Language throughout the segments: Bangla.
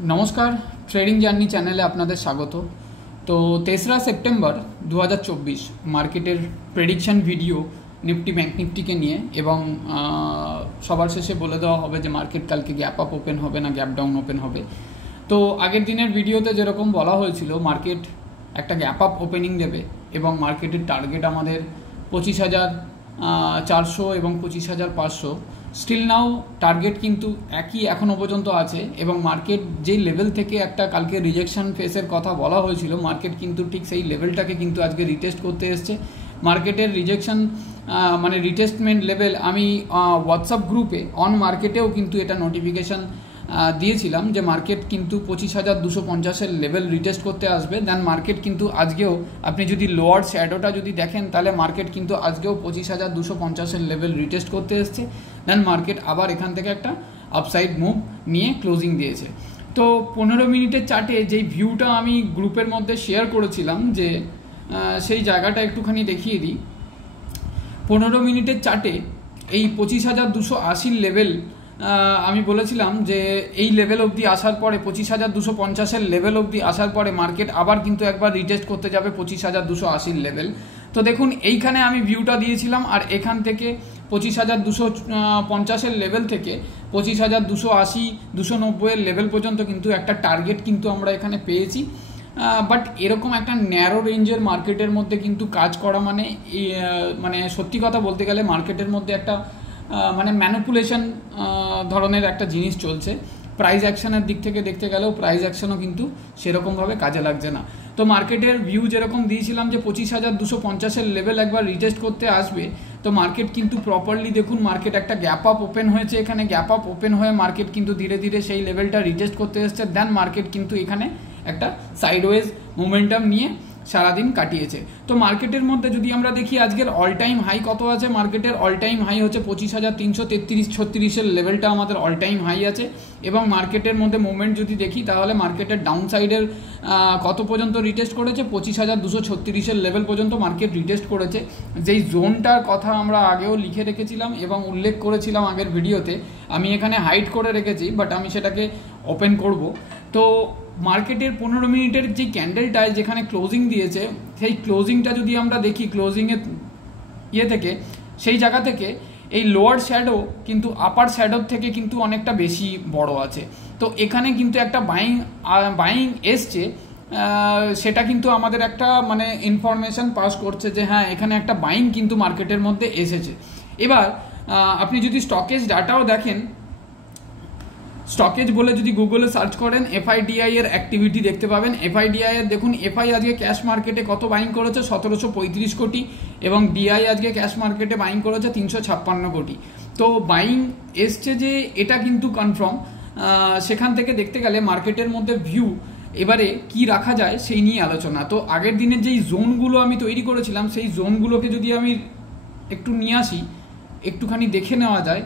नमस्कार ट्रेडिंग जार्नी चैनले आपनादेर स्वागत। तो 3रा सेप्टेम्बर 2024 मार्केटर prediction video Nifty bank Nifty के निये एवं सबार शेषे बोले देওয়া হবে যে मार्केट कालके गैप आप ओपेन होबे ना गैप डाउन ओपेन होबे। तो आगेर दिनेर भिडियोते जेरकम बला हयेछिलो मार्केट एक गैप आप ओपेनिंग देबे एवं मार्केटेर टार्गेट आमादेर 25,400 एवं 25,500 स्टिल नाउ टार्गेट किन्तु একই এখনো পর্যন্ত আছে এবং মার্কেট যে লেভেল থেকে একটা কালকে রিজেকশন ফেসের কথা বলা হয়েছিল মার্কেট কিন্তু ঠিক সেই লেভেলটাকে কিন্তু আজকে রিটেস্ট করতে এসেছে। মার্কেটের রিজেকশন মানে রিটেস্টমেন্ট লেভেল আমি হোয়াটসঅ্যাপ গ্রুপে অন মার্কেটেও কিন্তু এটা নোটিফিকেশন দিয়েছিলাম যে মার্কেট কিন্তু 25,250 লেভেল রিটেস্ট করতে আসবে। দেন মার্কেট কিন্তু আজকেও আপনি যদি লোয়ার শ্যাডোটা যদি দেখেন তাহলে মার্কেট কিন্তু আজকেও 25,250 লেভেল রিটেস্ট করতে এসছে। দেন মার্কেট আবার এখান থেকে একটা আপসাইড মুভ নিয়ে ক্লোজিং দিয়েছে। তো 15 মিনিটের চার্টে যেই ভিউটা আমি গ্রুপের মধ্যে শেয়ার করেছিলাম যে সেই জায়গাটা একটুখানি দেখিয়ে দিই। 15 মিনিটের চার্টে এই 25,280 লেভেল আমি বলেছিলাম যে এই লেভেল অবধি আসার পরে 25,250 লেভেল অবধি আসার পরে মার্কেট আবার কিন্তু একবার রিটেস্ট করতে যাবে 25,280 লেভেল। তো দেখুন এইখানে আমি ভিউটা দিয়েছিলাম আর এখান থেকে 25,250 লেভেল থেকে 25,280 290 লেভেল পর্যন্ত কিন্তু একটা টার্গেট কিন্তু আমরা এখানে পেয়েছি। বাট এরকম একটা ন্যারো রেঞ্জের মার্কেটের মধ্যে কিন্তু কাজ করা মানে সত্যি কথা বলতে গেলে মার্কেটের মধ্যে একটা মানে ম্যানিপুলেশন ধরনের একটা জিনিস চলছে। প্রাইস অ্যাকশনের দিক থেকে দেখতে গেলেও প্রাইস অ্যাকশনও কিন্তু সেরকমভাবে কাজে লাগছে না। তো মার্কেটের ভিউ যেরকম দিয়েছিলাম যে 25,250 লেভেল একবার রিটেস্ট করতে আসবে। তো মার্কেট কিন্তু প্রপারলি দেখুন মার্কেট একটা গ্যাপ আপ ওপেন হয়েছে, এখানে গ্যাপ আপ ওপেন হয়ে মার্কেট কিন্তু ধীরে ধীরে সেই লেভেলটা রিটেস্ট করতে এসছে। দেন মার্কেট কিন্তু এখানে একটা সাইডওয়েজ মোমেন্টাম নিয়ে সারাদিন কাটিয়েছে। তো মার্কেটের মধ্যে যদি আমরা দেখি আজকের অল টাইম হাই কত আছে, মার্কেটের অল টাইম হাই হচ্ছে 25,333-36 লেভেলটা আমাদের অল টাইম হাই আছে। এবং মার্কেটের মধ্যে মুভমেন্ট যদি দেখি তাহলে মার্কেটের ডাউন সাইডের কত পর্যন্ত রিটেস্ট করেছে 25,236 লেভেল পর্যন্ত মার্কেট রিটেস্ট করেছে। যেই জোনটার কথা আমরা আগেও লিখে রেখেছিলাম এবং উল্লেখ করেছিলাম আগের ভিডিওতে, আমি এখানে হাইড করে রেখেছি বাট আমি সেটাকে ওপেন করব। তো মার্কেটের 15 মিনিটের যে ক্যান্ডেলটায় যেখানে ক্লোজিং দিয়েছে সেই ক্লোজিংটা যদি আমরা দেখি ক্লোজিংয়ের থেকে সেই জায়গা থেকে এই লোয়ার শ্যাডো কিন্তু আপার শ্যাডোর থেকে কিন্তু অনেকটা বেশি বড় আছে। তো এখানে কিন্তু একটা বাইং এসছে, সেটা কিন্তু আমাদের একটা মানে ইনফরমেশন পাস করছে যে হ্যাঁ এখানে একটা বাইং কিন্তু মার্কেটের মধ্যে এসেছে। এবার আপনি যদি স্টকেজ ডাটাও দেখেন, স্টকেজ বলে যদি গুগলে সার্চ করেন এফআইডিআই এর অ্যাক্টিভিটি দেখতে পাবেন। এফআইডিআই এর দেখুন এফআই আজকে ক্যাশ মার্কেটে কত বাইং করেছে 1735 কোটি এবং ডিআই আজকে ক্যাশ মার্কেটে বাইং করেছে 356 কোটি। তো বাইং এসছে যে এটা কিন্তু কনফার্ম। সেখান থেকে দেখতে গেলে মার্কেটের মধ্যে ভিউ এবারে কি রাখা যায় সেই নিয়ে আলোচনা। তো আগের দিনের যেই জোনগুলো আমি তৈরি করেছিলাম সেই জোনগুলোকে যদি আমি একটু নিয়ে আসি, একটুখানি দেখে নেওয়া যায়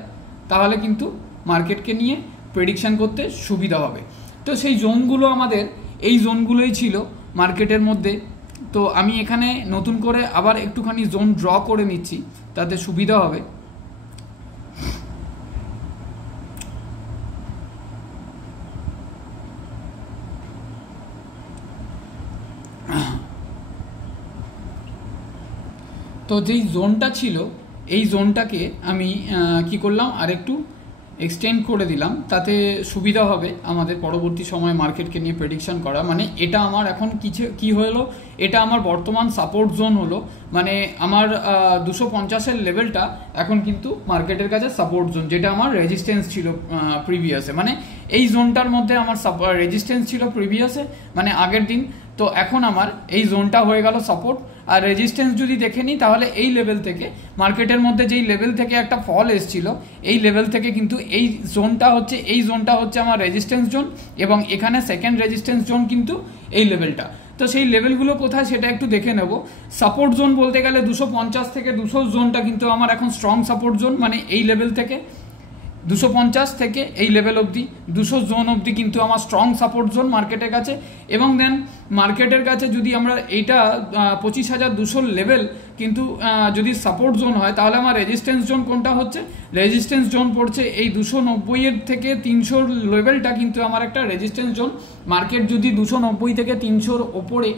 তাহলে কিন্তু মার্কেটকে নিয়ে প্রেডিকশন করতে সুবিধা হবে। তো সেই জোনগুলো আমাদের এই জোনগুলোই ছিল মার্কেটের মধ্যে। তো আমি এখানে নতুন করে আবার একটুখানি জোন ড্র করে নিচ্ছি তাতে সুবিধা হবে। তো যেই জোনটা ছিল এই জোনটাকে আমি কি করলাম আর একটু এক্সটেন্ড করে দিলাম, তাতে সুবিধা হবে আমাদের পরবর্তী সময় মার্কেটকে নিয়ে প্রেডিকশন করা। মানে এটা আমার এখন কি হলো, এটা আমার বর্তমান সাপোর্ট জোন হলো। মানে আমার 250 লেভেলটা এখন কিন্তু মার্কেটের কাছে সাপোর্ট জোন, যেটা আমার রেজিস্ট্যান্স ছিল প্রিভিয়াসে। মানে এই জোনটার মধ্যে আমার রেজিস্ট্যান্স ছিল প্রিভিয়াসে মানে আগের দিন। তো এখন আমার এই জোনটা হয়ে গেল সাপোর্ট। আর রেজিস্ট্যান্স যদি দেখে নিই তাহলে এই লেভেল থেকে মার্কেটের মধ্যে যেই লেভেল থেকে একটা ফল এসেছিল এই লেভেল থেকে কিন্তু এই জোনটা হচ্ছে আমার রেজিস্ট্যান্স জোন এবং এখানে সেকেন্ড রেজিস্ট্যান্স জোন কিন্তু এই লেভেলটা। তো সেই লেভেলগুলো কোথায় সেটা একটু দেখে নেব। সাপোর্ট জোন বলতে গেলে 250 থেকে 200 জোনটা কিন্তু আমার এখন স্ট্রং সাপোর্ট জোন। মানে এই লেভেল থেকে 250 থেকে এই লেভেল অবধি 200 জোন অবধি কিন্তু আমার স্ট্রং সাপোর্ট জোন মার্কেটের কাছে। এবং দেন মার্কেটের কাছে যদি আমরা এইটা 25,200 লেভেল কিন্তু যদি সাপোর্ট জোন হয়, তাহলে আমার রেজিস্ট্যান্স জোন কোনটা হচ্ছে, রেজিস্ট্যান্স জোন পড়ছে এই 290 থেকে 300 লেভেলটা কিন্তু আমার একটা রেজিস্ট্যান্স জোন। মার্কেট যদি 290 থেকে 300 ওপরে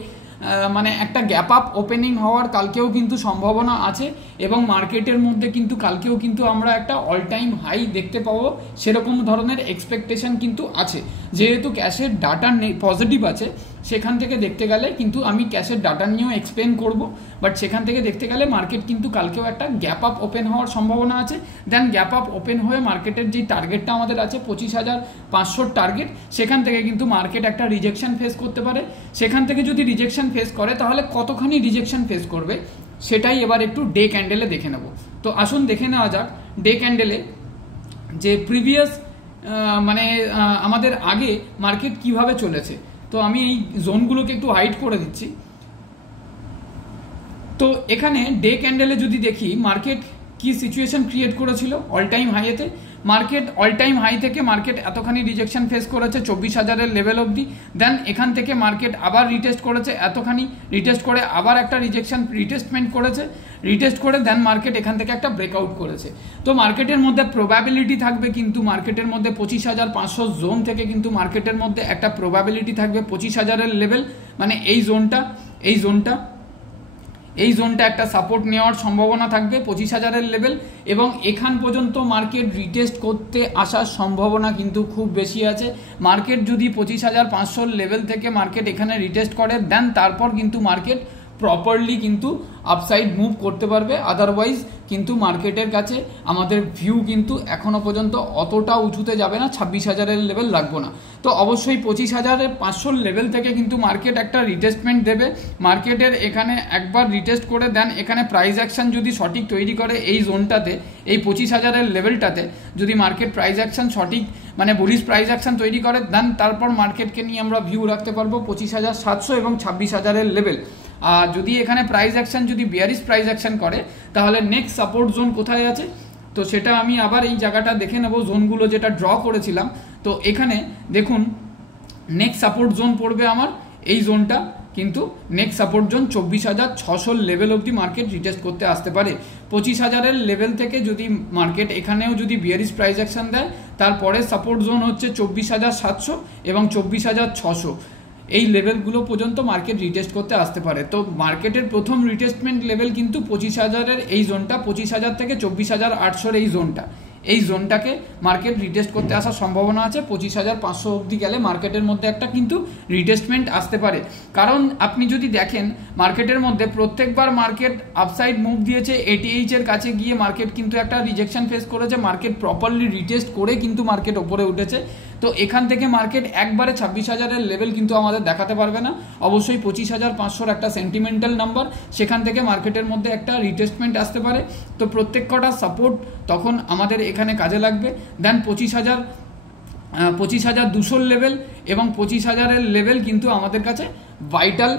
মানে একটা গ্যাপ আপ ওপেনিং হওয়ার কালকেও কিন্তু সম্ভাবনা আছে, এবং মার্কেটের মধ্যে কিন্তু কালকেও কিন্তু আমরা একটা অল টাইম হাই দেখতে পাবো, সেরকম ধরনের এক্সপেকটেশন কিন্তু আছে। যেহেতু ক্যাশের ডাটা পজিটিভ আছে, সেখান থেকে দেখতে গেলে কিন্তু আমি ক্যাশের ডাটা নিয়েও এক্সপ্লেন করব, বাট সেখান থেকে দেখতে গেলে মার্কেট কিন্তু কালকেও একটা গ্যাপ আপ ওপেন হওয়ার সম্ভাবনা আছে। দেন গ্যাপ আপ ওপেন হয়ে মার্কেটের যে টার্গেটটা আমাদের আছে 25,500 টার্গেট, সেখান থেকে কিন্তু মার্কেট একটা রিজেকশন ফেস করতে পারে। সেখান থেকে যদি রিজেকশন ফেস করে, তাহলে কতখানি রিজেকশন ফেস করবে সেটাই এবার একটু ডে ক্যান্ডেলে দেখে নেব। তো আসুন দেখে নেওয়া যাক ডে ক্যান্ডেলে যে প্রিভিয়াস মানে আমাদের আগে মার্কেট কিভাবে চলেছে। তো আমি এই জোনগুলোকে একটু হাইড করে দিচ্ছি। তো এখানে ডে ক্যান্ডেলে যদি দেখি মার্কেট কি সিচুয়েশন ক্রিয়েট করেছিল অল টাইম হাইয়েতে, মার্কেট অল টাইম হাই থেকে মার্কেট এতখানি রিজেকশন ফেস করেছে 24,000-এর লেভেল অবধি। দেন এখান থেকে মার্কেট আবার রিটেস্ট করেছে এতখানি, রিটেস্ট করে আবার একটা রিটেস্টমেন্ট করেছে, রিটেস্ট করে দেন মার্কেট এখান থেকে একটা ব্রেকআউট করেছে। তো মার্কেটের মধ্যে প্রবাবিলিটি থাকবে কিন্তু মার্কেটের মধ্যে 25,500 জোন থেকে কিন্তু মার্কেটের মধ্যে একটা প্রবাবিলিটি থাকবে 25,000-এর লেভেল, মানে এই জোনটা একটা সাপোর্ট নেওয়ার সম্ভাবনা থাকবে 25,000-এর লেভেল, এবং এখান পর্যন্ত মার্কেট রিটেস্ট করতে আসার সম্ভাবনা কিন্তু খুব বেশি আছে। মার্কেট যদি 25,500 লেভেল থেকে মার্কেট এখানে রিটেস্ট করে দেন তারপর কিন্তু মার্কেট প্রপারলি কিন্তু আপসাইড মুভ করতে পারবে। আদারওয়াইজ কিন্তু মার্কেটের কাছে আমাদের ভিউ কিন্তু এখনো পর্যন্ত অতটা উঁচুতে যাবে না, 26,000-এর লেভেল লাগবে না। তো অবশ্যই 25,500 লেভেল থেকে কিন্তু মার্কেট একটা রিটেস্টমেন্ট দেবে। মার্কেটের এখানে একবার রিটেস্ট করে দেন এখানে প্রাইস অ্যাকশন যদি সঠিক তৈরি করে এই জোনটাতে, এই 25,000-এর লেভেলটাতে যদি মার্কেট প্রাইস অ্যাকশন সঠিক মানে বুলিশ প্রাইস অ্যাকশন তৈরি করে দেন, তারপর মার্কেটকে নিয়ে আমরা ভিউ রাখতে পারবো 25,700 এবং 26,000-এর লেভেল। আর যদি এখানে প্রাইস অ্যাকশন যদি বিয়ারিশ প্রাইস অ্যাকশন করে, তাহলে নেক্সট সাপোর্ট জোন কোথায় আছে, তো সেটা আমি আবার এই জায়গাটা দেখে নেব, জোনগুলো যেটা ড্র করেছিলাম। তো এখানে দেখুন নেক্সট সাপোর্ট জোন পড়বে আমার এই জোনটা, কিন্তু নেক্সট সাপোর্ট জোন 24,600 লেভেল অবধি মার্কেট রিটেস্ট করতে আসতে পারে। 25,000-এর লেভেল থেকে যদি মার্কেট এখানেও যদি বিয়ারিশ প্রাইস অ্যাকশন দেয়, তারপরে সাপোর্ট জোন হচ্ছে 24,700 এবং 24,600, এই লেভেলগুলো পর্যন্ত মার্কেট রিটেস্ট করতে আসতে পারে। তো মার্কেটের প্রথম রিটেস্টমেন্ট লেভেল কিন্তু 25,000-এর এই জোনটা, 25,000 থেকে 24,800-এর এই জোনটাকে মার্কেট রিটেস্ট করতে আসার সম্ভাবনা আছে। 25,500 অবধি গেলে মার্কেটের মধ্যে একটা কিন্তু রিটেস্টমেন্ট আসতে পারে। কারণ আপনি যদি দেখেন মার্কেটের মধ্যে প্রত্যেকবার মার্কেট আপসাইড মুভ দিয়েছে, ATH-এর কাছে গিয়ে মার্কেট কিন্তু একটা রিজেকশন ফেস করেছে, মার্কেট প্রপারলি রিটেস্ট করে কিন্তু মার্কেট ওপরে উঠেছে। তো এখান থেকে মার্কেট একবারে 26,000-এর লেভেল কিন্তু আমাদের দেখাতে পারবে না, অবশ্যই 25,500 একটা সেন্টিমেন্টাল নাম্বার, সেখান থেকে মার্কেটের মধ্যে একটা রিটেস্টমেন্ট আসতে পারে। তো প্রত্যেক কটা সাপোর্ট তখন আমাদের এখানে কাজে লাগবে। দেন 25,200 লেভেল এবং 25,000-এর লেভেল কিন্তু আমাদের কাছে ভাইটাল,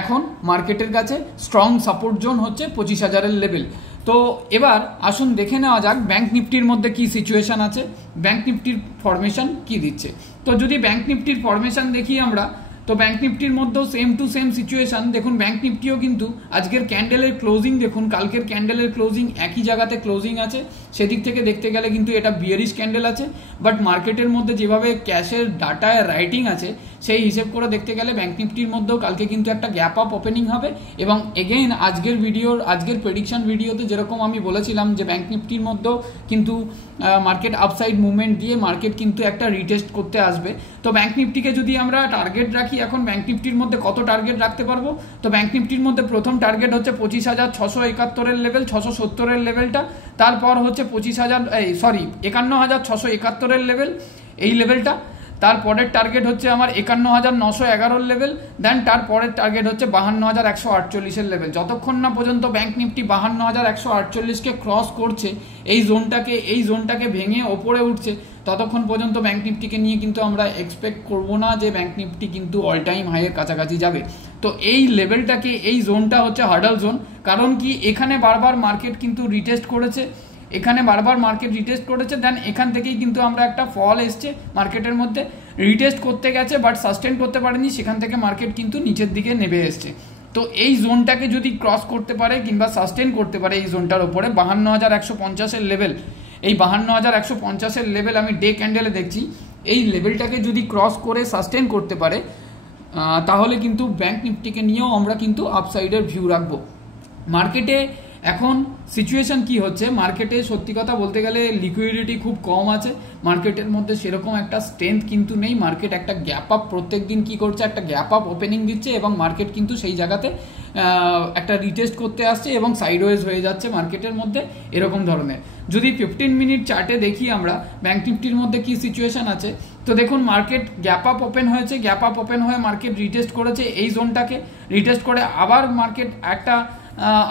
এখন মার্কেটের কাছে স্ট্রং সাপোর্ট জোন হচ্ছে 25,000-এর লেভেল। তো এবার আসুন দেখে নেওয়া যাক ব্যাঙ্ক নিফটির মধ্যে কি সিচুয়েশন আছে, ব্যাঙ্ক নিফটির ফরমেশন কি দিচ্ছে। তো যদি ব্যাঙ্ক নিফটির ফরমেশন দেখি আমরা, তো ব্যাঙ্ক নিফটির মধ্যেও সেম টু সেম সিচুয়েশন। দেখুন ব্যাঙ্ক নিফটিও কিন্তু আজকের ক্যান্ডেলের ক্লোজিং দেখুন, কালকের ক্যান্ডেলের ক্লোজিং একই জায়গাতে ক্লোজিং আছে, সেদিক থেকে দেখতে গেলে কিন্তু এটা বিয়ারিশ ক্যান্ডেল আছে। বাট মার্কেটের মধ্যে যেভাবে ক্যাশের ডাটায় রাইটিং আছে, সেই হিসেব করে দেখতে গেলে ব্যাঙ্ক নিফটির মধ্যেও কালকে কিন্তু একটা গ্যাপ আপ ওপেনিং হবে। এবং এগেইন আজকের প্রেডিকশন ভিডিওতে যেরকম আমি বলেছিলাম যে ব্যাঙ্ক নিফটির মধ্যেও কিন্তু মার্কেট আপসাইড মুভমেন্ট দিয়ে মার্কেট কিন্তু একটা রিটেস্ট করতে আসবে। তো ব্যাঙ্ক নিফটিকে যদি আমরা টার্গেট রাখি, এখন ব্যাঙ্ক নিফটির মধ্যে কত টার্গেট রাখতে পারবো, তো ব্যাঙ্ক নিফটির মধ্যে প্রথম টার্গেট হচ্ছে 25,671-এর লেভেল, 670-এর লেভেলটা, তারপর হচ্ছে 51,671-এর লেভেল, এই লেভেলটা, তারপরের টার্গেট হচ্ছে আমার 51,911-এর লেভেল, দেন তারপরের টার্গেট হচ্ছে 52,148-এর লেভেল। যতক্ষণ না পর্যন্ত ব্যাঙ্ক নিফটি 52,148-কে ক্রস করছে, এই জোনটাকে ভেঙে ওপরে উঠছে, ততক্ষণ পর্যন্ত ব্যাঙ্ক নিফটিকে নিয়ে কিন্তু আমরা এক্সপেক্ট করবো না যে ব্যাঙ্ক নিফটি কিন্তু অল টাইম হাইয়ের কাছাকাছি যাবে। তো এই লেভেলটাকে, এই জোনটা হচ্ছে হার্ডাল জোন, কারণ কি এখানে বারবার মার্কেট কিন্তু রিটেস্ট করেছে, এখানে বারবার মার্কেট রিটেস্ট করেছে, দেন এখান থেকেই কিন্তু আমরা একটা ফল এসছে মার্কেটের মধ্যে, রিটেস্ট করতে গেছে বাট সাস্টেন করতে পারেনি, সেখান থেকে মার্কেট কিন্তু নিচের দিকে নেমে এসছে। তো এই জোনটাকে যদি ক্রস করতে পারে কিংবা সাস্টেন করতে পারে এই জোনটার ওপরে 52,150-এর লেভেল, এই 52,150-এর লেভেল আমি ডে ক্যান্ডেলে দেখছি, এই লেভেলটাকে যদি ক্রস করে সাস্টেন করতে পারে তাহলে কিন্তু ব্যাংক নিফটিকে নিয়েও আমরা কিন্তু আপসাইডের ভিউ রাখবো। মার্কেটে এখন সিচুয়েশন কি হচ্ছে, মার্কেটে সত্যি কথা বলতে গেলে লিকুইডিটি খুব কম আছে, মার্কেটের মধ্যে সেরকম একটা স্ট্রেংথ কিন্তু নেই। মার্কেট একটা গ্যাপ আপ প্রত্যেক দিন কী করছে, একটা গ্যাপ আপ ওপেনিং দিচ্ছে এবং মার্কেট কিন্তু সেই জায়গাতে একটা রিটেস্ট করতে আসছে এবং সাইডওয়েজ হয়ে যাচ্ছে মার্কেটের মধ্যে, এরকম ধরনের। যদি 15 মিনিট চার্টে দেখি আমরা ব্যাংক নিফটির মধ্যে কি সিচুয়েশন আছে, তো দেখুন মার্কেট গ্যাপ আপ ওপেন হয়েছে, গ্যাপ আপ ওপেন হয়ে মার্কেট রিটেস্ট করেছে এই জোনটাকে, রিটেস্ট করে আবার মার্কেট একটা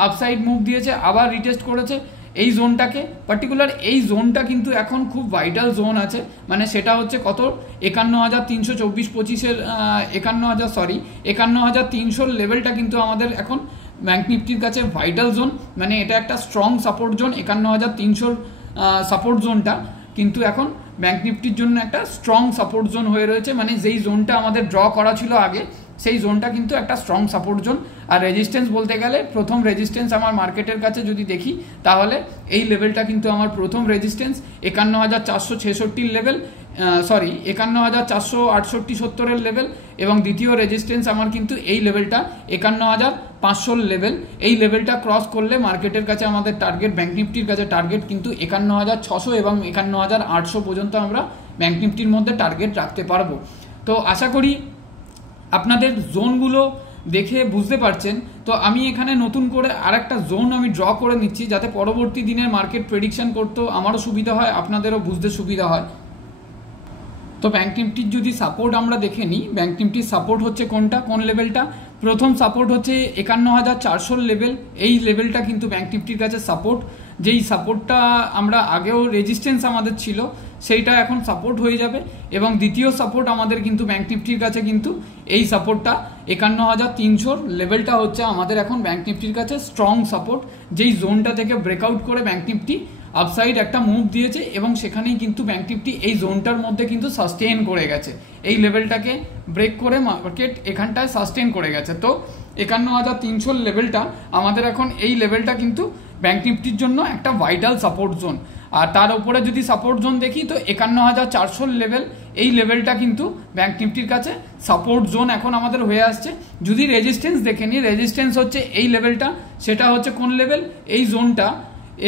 আপসাইড মুভ দিয়েছে, আবার রিটেস্ট করেছে এই জোনটাকে, পার্টিকুলার এই জোনটা কিন্তু এখন খুব ভাইটাল জোন আছে, মানে সেটা হচ্ছে কত 51,324-25-এর 51,300 লেভেলটা কিন্তু আমাদের এখন ব্যাংক নিফটির কাছে ভাইটাল জোন, মানে এটা একটা স্ট্রং সাপোর্ট জোন। 51,300 সাপোর্ট জোনটা কিন্তু এখন ব্যাংক নিফটির জন্য একটা স্ট্রং সাপোর্ট জোন হয়ে রয়েছে, মানে যেই জোনটা আমাদের ড্র করা ছিল আগে সেই জোনটা কিন্তু একটা স্ট্রং সাপোর্ট জোন। আর রেজিস্ট্যান্স বলতে গেলে প্রথম রেজিস্ট্যান্স আমার মার্কেটের কাছে যদি দেখি তাহলে এই লেভেলটা কিন্তু আমার প্রথম রেজিস্ট্যান্স 51,466 লেভেল, 51,468-70-এর লেভেল, এবং দ্বিতীয় রেজিস্ট্যান্স আমার কিন্তু এই লেভেলটা 51,500 লেভেল। এই লেভেলটা ক্রস করলে মার্কেটের কাছে আমাদের টার্গেট, ব্যাংক নিফটির কাছে টার্গেট কিন্তু 51,600 এবং 51,800 পর্যন্ত আমরা ব্যাংক নিফটির মধ্যে টার্গেট রাখতে পারবো। তো আশা করি আপনাদের জোনগুলো দেখে বুঝতে পারছেন। তো আমি এখানে নতুন করে আরেকটা জোন আমি ড্র করে নিচ্ছি যাতে পরবর্তী দিনের মার্কেট প্রেডিকশন করতেও আমারও সুবিধা হয়, আপনাদেরও বুঝতে সুবিধা হয়। তো ব্যাংক নিফটির যদি সাপোর্ট আমরা দেখে নিই, ব্যাংক নিফটির সাপোর্ট হচ্ছে কোনটা, কোন লেভেলটা, প্রথম সাপোর্ট হচ্ছে 51,400 লেভেল, এই লেভেলটা কিন্তু ব্যাংক নিফটির কাছে সাপোর্ট, যেই সাপোর্টটা আমরা আগেও রেজিস্ট্যান্স আমাদের ছিল সেইটা এখন সাপোর্ট হয়ে যাবে। এবং দ্বিতীয় সাপোর্ট আমাদের কিন্তু ব্যাংক নিফটির কাছে কিন্তু এই সাপোর্টটা 51,300 লেভেলটা হচ্ছে আমাদের এখন ব্যাংক নিফটির কাছে স্ট্রং সাপোর্ট, যেই জোনটা থেকে ব্রেকআউট করে ব্যাংক নিফটি আপসাইড একটা মুভ দিয়েছে এবং সেখানেই কিন্তু ব্যাংক নিফটি এই জোনটার মধ্যে কিন্তু সাস্টেন করে গেছে, এই লেভেলটাকে ব্রেক করে মার্কেট এখানটায় সাস্টেন করে গেছে। তো 51,300 লেভেলটা আমাদের এখন এই লেভেলটা কিন্তু ব্যাংক নিফটির জন্য একটা ভাইটাল সাপোর্ট জোন। আর তার উপরে যদি সাপোর্ট জোন দেখি তো 51,400 লেভেল, এই লেভেলটা কিন্তু ব্যাংক নিফটির কাছে সাপোর্ট জোন এখন আমাদের হয়ে আসছে। যদি রেজিস্ট্যান্স দেখে নিই, রেজিস্ট্যান্স হচ্ছে এই লেভেলটা, সেটা হচ্ছে কোন লেভেল, এই জোনটা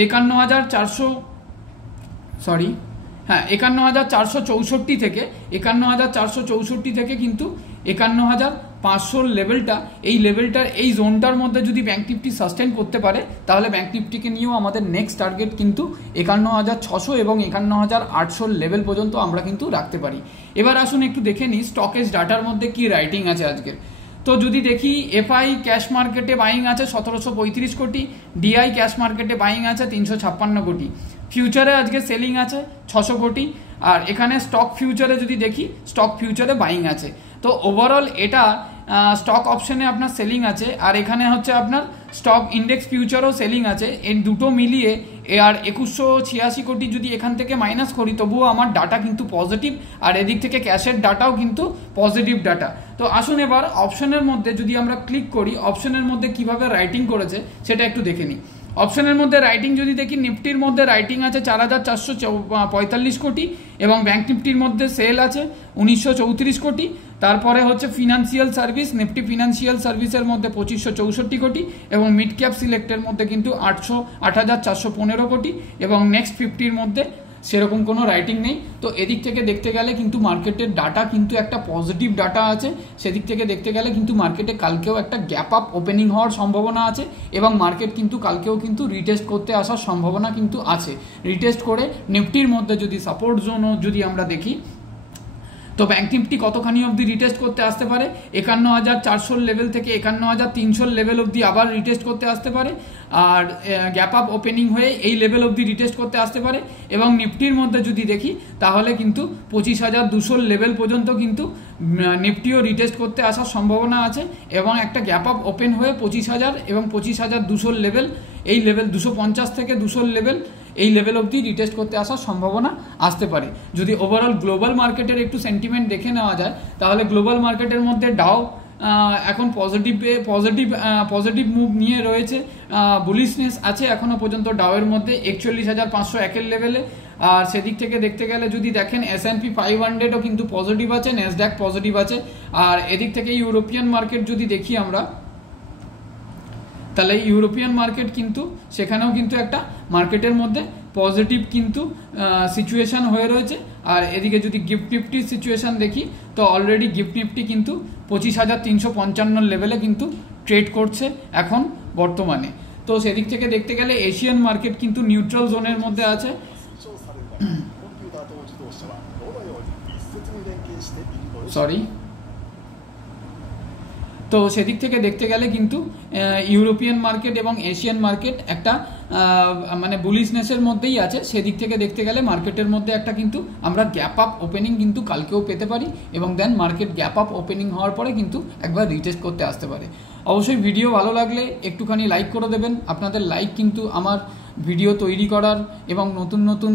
51,464 থেকে 51,464 থেকে কিন্তু 51,500 লেভেলটা, এই লেভেলটার এই জোনটার মধ্যে যদি ব্যাংক নিফটি সাস্টেন করতে পারে তাহলে ব্যাংক নিফটিকে নিয়েও আমাদের নেক্সট টার্গেট কিন্তু 51,600 এবং 51,800 লেভেল পর্যন্ত আমরা কিন্তু রাখতে পারি। এবার আসুন একটু দেখে নিই স্টকেজ ডাটার মধ্যে কি রাইটিং আছে আজকের। তো যদি দেখি এফআই ক্যাশ মার্কেটে বাইং আছে 1735 কোটি, ডিআই ক্যাশ মার্কেটে বাইং আছে 356 কোটি, ফিউচারে আজকে সেলিং আছে 600 কোটি, আর এখানে স্টক ফিউচারে যদি দেখি স্টক ফিউচারে বাইং আছে। তো ওভারঅল এটা স্টক অপশনে আপনার সেলিং আছে, আর এখানে হচ্ছে আপনার স্টক ইন্ডেক্স ফিউচারও সেলিং আছে। এই দুটো মিলিয়ে আর 2186 কোটি যদি এখান থেকে মাইনাস করি তবুও আমার ডাটা কিন্তু পজিটিভ, আর এদিক থেকে ক্যাশের ডাটাও কিন্তু পজিটিভ ডাটা। তো আসুন এবার অপশনের মধ্যে যদি আমরা ক্লিক করি, অপশনের মধ্যে কিভাবে রাইটিং করেছে সেটা একটু দেখে নিই। অপশনের মধ্যে রাইটিং যদি দেখি, নিফটির মধ্যে রাইটিং আছে 4,445 কোটি এবং ব্যাংক নিফটির মধ্যে সেল আছে 1934 কোটি। তারপরে হচ্ছে ফিনান্সিয়াল সার্ভিস, নিফটি ফিনান্সিয়াল সার্ভিসের মধ্যে 2564 কোটি এবং মিড ক্যাপ সিলেক্টের মধ্যে কিন্তু 8,415 কোটি এবং নেক্সট 50-র মধ্যে সেরকম কোনো রাইটিং নেই। তো এদিক থেকে দেখতে গেলে কিন্তু মার্কেটের ডাটা কিন্তু একটা পজিটিভ ডাটা আছে, সেদিক থেকে দেখতে গেলে কিন্তু মার্কেটে কালকেও একটা গ্যাপ আপ ওপেনিং হওয়ার সম্ভাবনা আছে এবং মার্কেট কিন্তু কালকেও কিন্তু রিটেস্ট করতে আসার সম্ভাবনা কিন্তু আছে। রিটেস্ট করে নিফটির মধ্যে যদি সাপোর্ট জোনও যদি আমরা দেখি তো ব্যাংক নিফটি কতখানি অবধি রিটেস্ট করতে আসতে পারে, 51,400 লেভেল থেকে 51,300 লেভেল অবধি আবার রিটেস্ট করতে আসতে পারে, আর গ্যাপ আপ ওপেনিং হয়ে এই লেভেল অবধি রিটেস্ট করতে আসতে পারে। এবং নিফটির মধ্যে যদি দেখি তাহলে কিন্তু 25,200 লেভেল পর্যন্ত কিন্তু নিফটিও রিটেস্ট করতে আসার সম্ভাবনা আছে এবং একটা গ্যাপ আপ ওপেন হয়ে 25,000 এবং 25,200 লেভেল, এই লেভেল 250 থেকে 200 লেভেল, এই লেভেল অবধি রিটেস্ট করতে আসার সম্ভাবনা আসতে পারে। যদি ওভারঅল গ্লোবাল মার্কেটের একটু সেন্টিমেন্ট দেখে নেওয়া যায়, তাহলে গ্লোবাল মার্কেটের মধ্যে ডাও এখন পজিটিভ মুভ নিয়ে রয়েছে, বুলিশনেস আছে এখনো পর্যন্ত ডাওয়ের মধ্যে 41,501 লেভেলে। আর সেদিক থেকে দেখতে গেলে যদি দেখেন S&P 500ও কিন্তু পজিটিভ আছে, ন্যাসড্যাক পজিটিভ আছে। আর এদিক থেকে ইউরোপিয়ান মার্কেট যদি দেখি আমরা, তাহলে ইউরোপিয়ান মার্কেট কিন্তু সেখানেও কিন্তু একটা মার্কেটের মধ্যে পজিটিভ কিন্তু সিচুয়েশান হয়ে রয়েছে। আর এদিকে যদি গিফট নিফটির সিচুয়েশান দেখি, তো অলরেডি গিফট নিফটি কিন্তু 25,355 লেভেলে কিন্তু ট্রেড করছে এখন বর্তমানে। তো সেদিক থেকে দেখতে গেলে এশিয়ান মার্কেট কিন্তু নিউট্রাল জোনের মধ্যে আছে। সরি, তো সেদিক থেকে দেখতে গেলে কিন্তু ইউরোপিয়ান মার্কেট এবং এশিয়ান মার্কেট একটা মানে বুলিশনেসের মধ্যেই আছে। সেদিক থেকে দেখতে গেলে মার্কেটের মধ্যে একটা কিন্তু আমরা গ্যাপ আপ ওপেনিং কিন্তু কালকেও পেতে পারি, এবং দেন মার্কেট গ্যাপ আপ ওপেনিং হওয়ার পরে কিন্তু একবার রিটেস্ট করতে আসতে পারে। অবশ্যই ভিডিও ভালো লাগলে একটুখানি লাইক করে দেবেন। আপনাদের লাইক কিন্তু আমার ভিডিও তৈরি করার এবং নতুন নতুন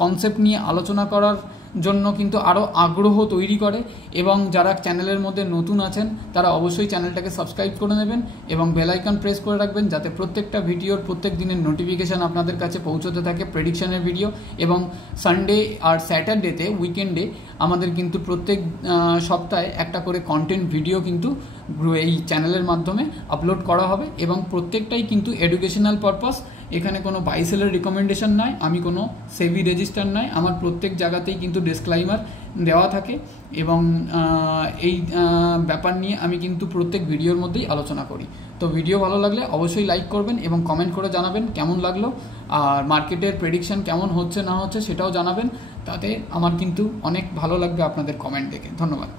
কনসেপ্ট নিয়ে আলোচনা করার জন্য কিন্তু আরও আগ্রহ তৈরি করে। এবং যারা চ্যানেলের মধ্যে নতুন আছেন তারা অবশ্যই চ্যানেলটাকে সাবস্ক্রাইব করে নেবেন এবং বেল আইকন প্রেস করে রাখবেন, যাতে প্রত্যেকটা ভিডিওর প্রত্যেক দিনের নোটিফিকেশান আপনাদের কাছে পৌঁছতে থাকে প্রেডিকশনের ভিডিও। এবং সানডে আর স্যাটারডেতে, উইকেন্ডে আমাদের কিন্তু প্রত্যেক সপ্তাহে একটা করে কন্টেন্ট ভিডিও কিন্তু এই চ্যানেলের মাধ্যমে আপলোড করা হবে, এবং প্রত্যেকটাই কিন্তু এডুকেশনাল পারপাস। এখানে কোনো বাই সেলের রিকমেন্ডেশন নয়, আমি কোনো সেবি রেজিস্টার নয়, আমার প্রত্যেক জায়গাতেই কিন্তু ডিসক্লাইমার দেওয়া থাকে। এবং এই ব্যাপার নিয়ে আমি কিন্তু প্রত্যেক ভিডিওর মধ্যেই আলোচনা করি। তো ভিডিও ভালো লাগলে অবশ্যই লাইক করবেন এবং কমেন্ট করে জানাবেন কেমন লাগলো, আর মার্কেটের প্রেডিকশন কেমন হচ্ছে না হচ্ছে সেটাও জানাবেন। তাতে আমার কিন্তু অনেক ভালো লাগবে আপনাদের কমেন্ট দেখে। ধন্যবাদ।